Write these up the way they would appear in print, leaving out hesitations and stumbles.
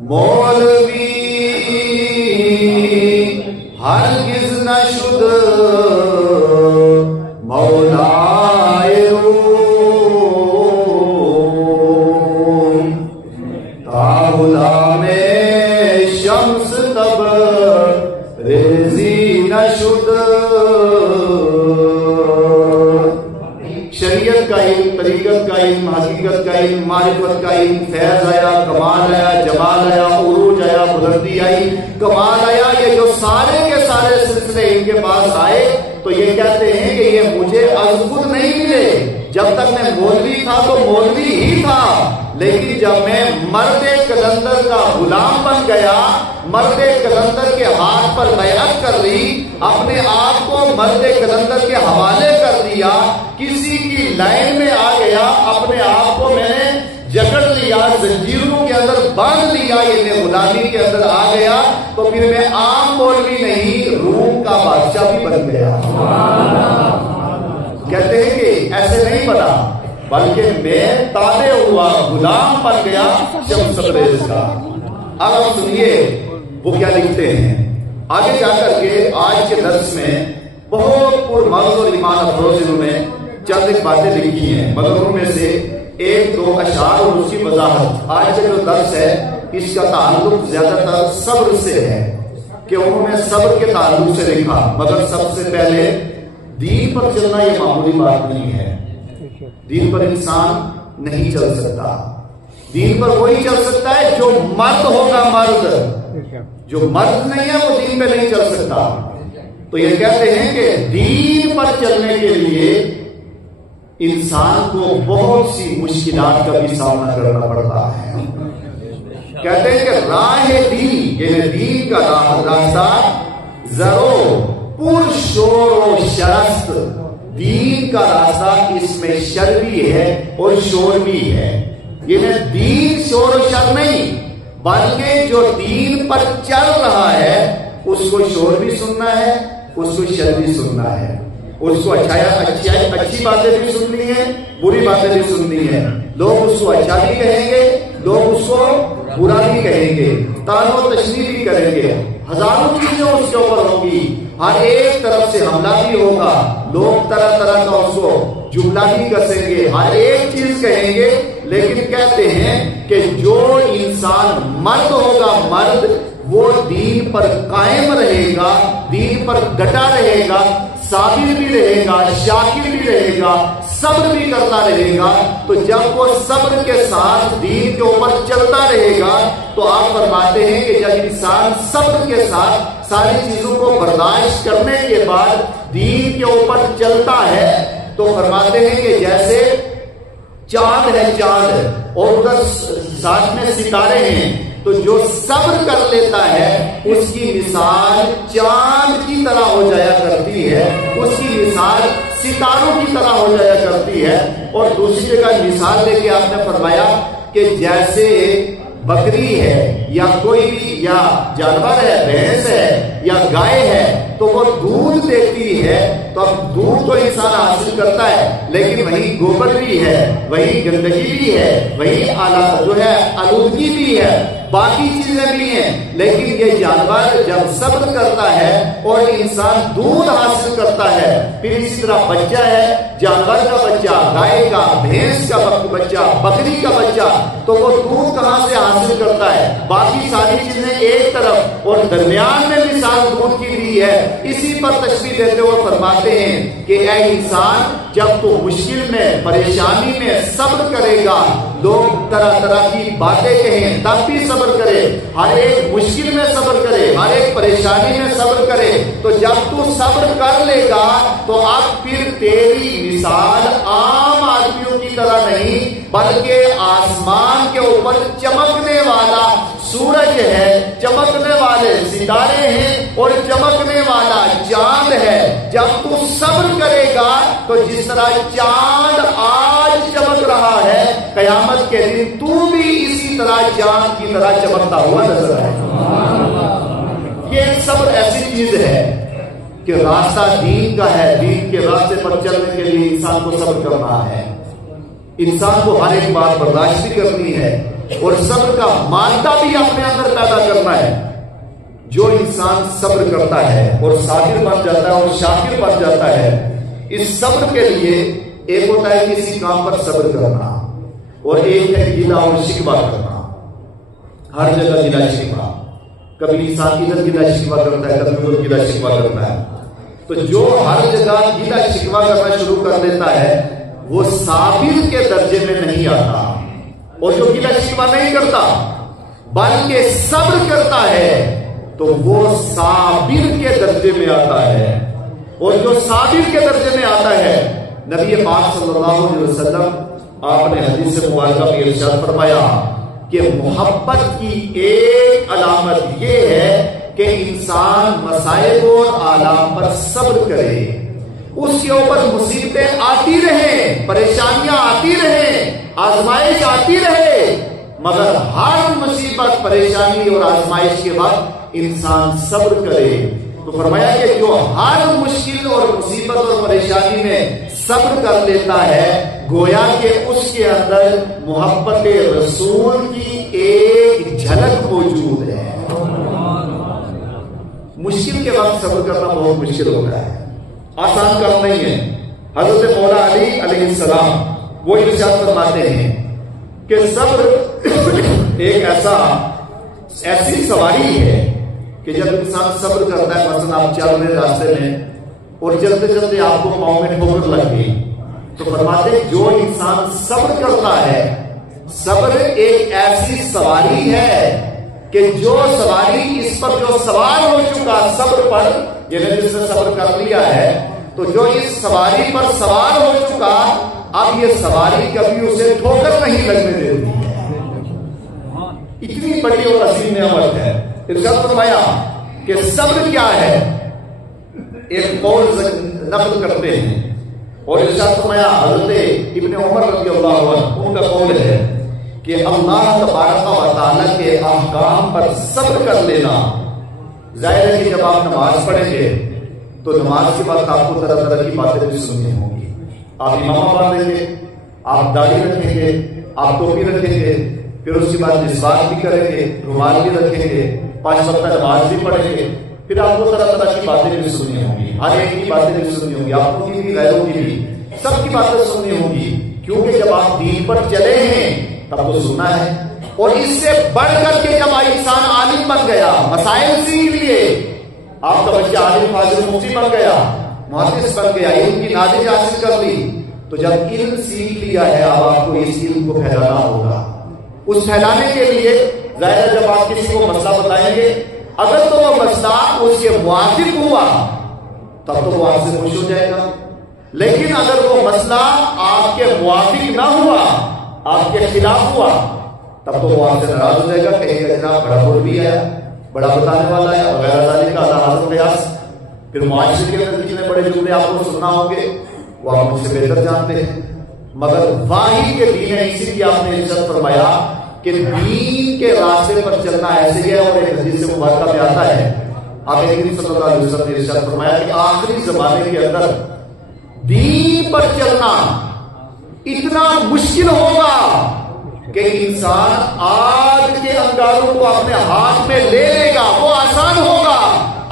مولوی ہرگز نہ شد مولائے روم، تا غلام شمس تبریزی نہ شد۔ شریعت کا علم، طریقت کا علم، حقیقت کا علم، معرفت کا علم، فیض آیا، کمال آیا، جمال آیا، عروج آیا، بلندی آئی، کمال آیا، یہ جو سارے کے سارے سلسلے ان کے پاس آئے تو یہ کہتے ہیں کہ یہ مجھے از خود نہیں ملے۔ جب تک میں مولوی تھا تو مولوی ہی تھا، لیکن جب میں مرد قلندر کا غلام بن گیا، مرد قلندر کے ہاتھ پر بیعت کر لی، اپنے آپ کو مرد قلندر کے حوالے کر دیا، کسی کی لائن میں آ گیا، اپنے آپ کو میں نے جکڑ لیا، زنجیروں کے اندر باندھ لیا، یہ غلامی کے اندر آ گیا، تو پھر میں عام مولوی نہیں، روم کا بادشاہ بھی بن گیا۔ کہتے ہیں کہ ایسے نہیں بنا، بلکہ میں تابع ہوا، غلام بن گیا شمس تبریز کا۔ اب ہم سنیے وہ کیا لکھتے ہیں آگے جا کر کے۔ آج کے درس میں بہت پرمغز اور ایمان افروز انہوں نے چند ایک باتیں لکھی ہیں، مگر ان میں سے ایک دو اشعار اور اس کی وضاحت۔ آج کا جو درس ہے اس کا تعلق زیادہ تر صبر سے ہے کہ انہوں نے صبر کے تعلق سے لکھا، مگر سب سے پہلے دین پر چلنا یہ معمولی بات نہیں ہے۔ دین پر انسان نہیں چل سکتا، دین پر وہی چل سکتا ہے جو مرد ہوگا، مرد۔ جو مرد نہیں ہے وہ دین پہ نہیں چل سکتا۔ تو یہ کہتے ہیں کہ دین پر چلنے کے لیے انسان کو بہت سی مشکلات کا بھی سامنا کرنا پڑتا ہے۔ کہتے ہیں کہ راہ دین، یعنی دین کا راستہ زرو پر شور و شرست، دین کا راستہ اس میں شر بھی ہے اور شور بھی ہے۔ یعنی دین شور و شر نہیں، بلکہ جو دین پر چل رہا ہے اس کو شور بھی سننا ہے، اس کو شر بھی سننا ہے، اس کو اچھی باتیں بھی سننی ہیں، بری باتیں بھی سننی ہیں۔ لوگ اس کو اچھا بھی کہیں گے، لوگ اس کو برا بھی کہیں گے، طعن و تشنیع بھی کریں گے، ہزاروں چیزیں اس کے اوپر ہوں گی، ہر ایک طرف سے حملہ بھی ہوگا، لوگ طرح طرح کا اس کو جملہ بھی کسیں گے، ہر ایک چیز کہیں گے۔ لیکن کہتے ہیں کہ جو انسان مرد ہوگا، مرد، وہ دین پر قائم رہے گا، دین پر ڈٹا رہے گا، صابر بھی رہے گا، شاکر بھی رہے گا، صبر بھی کرتا رہے گا۔ تو جب وہ صبر کے ساتھ دین کے اوپر چلتا رہے گا تو آپ فرماتے ہیں کہ جب انسان صبر کے ساتھ ساری چیزوں کو برداشت کرنے کے بعد دین کے اوپر چلتا ہے تو فرماتے ہیں کہ جیسے چاند ہے، چاند، اور ادھر ساتھ میں ستارے ہیں، تو جو صبر کر لیتا ہے اس کی مثال چاند کی طرح ہو جایا کرتی ہے، اس کی مثال ستاروں کی طرح ہو جایا کرتی ہے۔ اور دوسری جگہ مثال لے کے آپ نے فرمایا کہ جیسے بکری ہے یا کوئی بھی یا جانور ہے، بھینس ہے یا گائے ہے، تو وہ دودھ دیتی ہے، تو اب دودھ تو انسان حاصل کرتا ہے، لیکن وہی گوبر بھی ہے، وہی گندگی بھی ہے، وہی جو ہے آلودگی بھی ہے، باقی چیزیں بھی ہیں۔ لیکن یہ جانور جب صبر کرتا ہے اور انسان دودھ حاصل کرتا ہے، پھر اسی طرح بچہ ہے، جانور کا بچہ، گائے کا، بھینس کا بچہ، بکری کا بچہ، تو وہ دودھ کہاں سے حاصل کرتا ہے؟ باقی ساری چیزیں ایک طرف اور درمیان میں مثال دودھ کی بھی ہے۔ اسی پر تشبیہ دیتے ہوئے فرماتے ہیں کہ اے انسان، جب تو مشکل میں، پریشانی میں صبر کرے گا، لوگ طرح طرح کی باتیں کہیں تب بھی صبر کرے، ہر ایک مشکل میں صبر کرے، ہر ایک پریشانی میں صبر کرے، تو جب تو صبر کر لے گا تو اب پھر تیری مثال عام آدمیوں کی طرح نہیں، بلکہ آسمان کے اوپر چمکنے والا سورج ہے، چمکنے والے ستارے ہیں اور چمکنے والا چاند ہے۔ جب تو صبر کرے گا تو جس طرح چاند آج چمک رہا ہے، قیامت کے دن تو بھی اسی طرح چاند کی طرح چمکتا ہوا نظر آئے۔ یہ صبر ایسی چیز ہے کہ راستہ دین کا ہے، دین کے راستے پر چلنے کے لیے انسان کو صبر کرنا ہے، انسان کو ہر ایک بات برداشت بھی کرنی ہے اور صبر کا مادہ بھی اپنے پیدا کرنا ہے. جو انسان صبر کرتا ہے اور صابر بن جاتا ہے اور شاکر بن جاتا ہے، اس صبر کے لیے ایک ہوتا ہے کسی کام پر صبر کرنا اور ایک ہے گلہ اور شکوہ کرنا. ہر جگہ گلہ شکوہ، کبھی انسان ادھر گلہ شکوہ کرتا ہے، کبھی ادھر گلہ شکوہ کرتا ہے. تو جو ہر جگہ گلہ شکوہ کرنا شروع کر دیتا ہے وہ صابر کے درجے میں نہیں آتا، اور جو گلہ شکوہ نہیں کرتا بلکہ صبر کرتا ہے تو وہ صابر کے درجے میں آتا ہے. اور جو صابر کے درجے میں آتا ہے، نبی پاک صلی اللہ علیہ وسلم آپ نے حدیث مبارکہ میں ارشاد فرمایا کہ محبت کی ایک علامت یہ ہے کہ انسان مصائب اور آلام پر صبر کرے. اس کے اوپر مصیبتیں آتی رہیں، پریشانیاں آتی رہیں، آزمائش آتی رہے، مگر ہر مصیبت، پریشانی اور آزمائش کے وقت انسان صبر کرے. تو فرمایا کہ جو ہر مشکل اور مصیبت اور پریشانی میں صبر کر لیتا ہے، گویا کہ اس کے اندر محبت رسول کی ایک جھلک موجود ہے. مشکل کے وقت صبر کرنا بہت مشکل ہوتا ہے، آسان کام نہیں ہے. حضرت مولا علی علیہ السلام وہ ارشاد فرماتے ہیں کہ صبر ایک ایسی سواری ہے کہ جب انسان صبر کرتا ہے، مثلا آپ چل رہے راستے میں اور چلتے چلتے آپ کو پاؤں میں ٹھوکر لگ گئی، تو فرماتے ہیں جو انسان صبر کرتا ہے، صبر ایک ایسی سواری ہے کہ جو سواری اس پر جو سوار ہو چکا صبر پر، یعنی جس نے صبر کر لیا ہے، تو جو اس سواری پر سوار ہو چکا اب یہ سواری کبھی اسے ٹھوکر نہیں لگنے دیتی. اتنی بڑی اور عظیم نعمت ہے. ارشاد فرمایا کہ صبر کیا ہے، ایک قول نقل کرتے ہیں اور ارشاد فرمایا حضرت ابن عمر رضی اللہ عنہ ان کا قول ہے کہ اللہ تبارک و تعالیٰ کے احکام پر صبر کر لینا. ظاہر ہے کہ جب آپ نماز پڑھیں گے تو نماز کے بعد آپ کو طرح طرح کی باتیں بھی سننی ہوں گی. آپ امامہ باندھیں گے، آپ داڑھی رکھیں گے، آپ ٹوپی رکھیں گے، پھر اس کے بعد مسواک بھی کریں گے، رومال بھی رکھیں گے، 5 وقت نماز بھی پڑھیں گے، پھر آپ کو طرح طرح کی باتیں بھی سننی ہوں گی. ہر ایک کی باتیں بھی سننی ہوں گی، آپ کی بھی، غیروں کی بھی، سب کی باتیں سننی ہوں گی. کیونکہ جب آپ دین پر چلے ہیں تب تو سننا ہے. اور اس سے بڑھ کر کے جب انسان عالم بن گیا، مسائل سیکھ لیے، آپ کا بچہ عالم فاضل مفتی بن گیا، محدث بن گیا، علم کی نالج حاصل کر لی، تو جب علم سیکھ لیا ہے اب آپ کو اس علم کو پھیلانا ہوگا. اس پھیلانے کے لیے ظاہر ہے جب آپ کسی کو مسئلہ بتائیں گے، اگر تو وہ مسئلہ اس کے موافق ہوا تب تو وہ آپ سے خوش ہو جائے گا. لیکن اگر وہ مسئلہ آپ کے موافق نہ ہوا، آپ کے خلاف ہوا، تب تو وہ آپ سے ناراض ہو جائے گا، کہیں گے جناب بڑا بول بھی آیا، بڑا بتانے والا ہے وغیرہ ذالک کا اللہ قیاس. پھر معاشرے کے اندر جتنے بڑے جملے آپ کو سننا ہوں گے وہ آپ مجھ سے بہتر جانتے ہیں. مگر واحد کے دین ہے، اسی لیے آپ نے ارشاد فرمایا کہ دین کے راستے پر چلنا ایسے ہے. اور ایک حدیث مبارکہ میں آتا ہے، آپ صلی اللہ علیہ وسلم نے ارشاد فرمایا کہ آخری زمانے کے اندر دین پر چلنا اتنا مشکل ہوگا کہ انسان آگ کے انگاروں کو اپنے ہاتھ میں لے لے گا، وہ آسان ہوگا.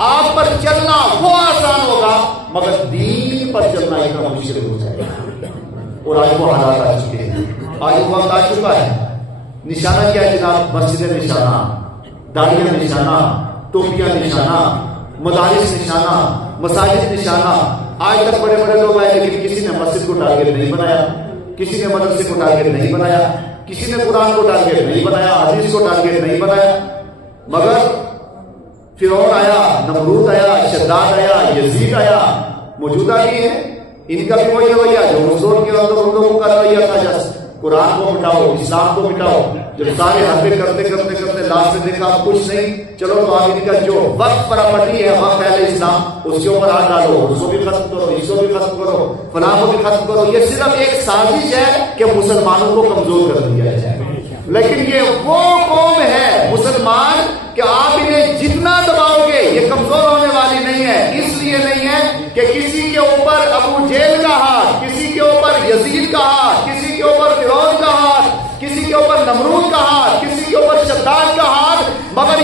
آپ پر چلنا وہ آسان ہوگا، مگر دین پر چلنا اتنا مشکل ہو جائے گا. اور آج وہ حالات آ چکے ہیں، آج وہ وقت آ چکا ہے. نشانہ کیا ہے جناب؟ مسجد نشانہ، داڑیاں نشانہ، ٹوپیاں نشانہ، مدارس نشانہ، مساجد نشانہ. آج تک بڑے بڑے لوگ آئے لیکن کسی نے مسجد کو ٹارگیٹ نہیں بنایا، کسی نے مدرسے کو ٹارگیٹ نہیں بنایا، کسی نے قرآن کو ٹارگیٹ نہیں بنایا، حدیث کو ٹارگیٹ نہیں بنایا. مگر فرعون آیا، نمرود آیا، شداد آیا، یزید آیا، موجودہ بھی ہے. ان کا بھی وہی رویہ جو اس دور کے اندر ان لوگوں کا رویہ تھا، جس قرآن کو مٹاؤ، اسلام کو مٹاؤ. جب سارے حربے کرتے کرتے کرتے لاسٹ میں دیکھا کچھ نہیں، چلو تو آپ ان کا جو وقت پراپرٹی ہے، وقت اہل اسلام، اس کے اوپر ہاتھ ڈالو، اس کو بھی ختم کرو، اس کو بھی ختم کرو، فلاں کو بھی ختم کرو. یہ صرف ایک سازش ہے کہ مسلمانوں کو کمزور کر دیا جائے. لیکن یہ وہ قوم ہے مسلمان کہ آپ انہیں جتنا دباؤ گے یہ کمزور ہونے والی نہیں ہے. اس لیے نہیں ہے کہ کسی کے اوپر ابو جہل کا ہاتھ، کسی کے اوپر یزید کا ہاتھ، کسی کے اوپر فرعون کا ہاتھ، کسی کے اوپر نمرود کا ہاتھ، کسی کے اوپر شداد کا ہاتھ، مگر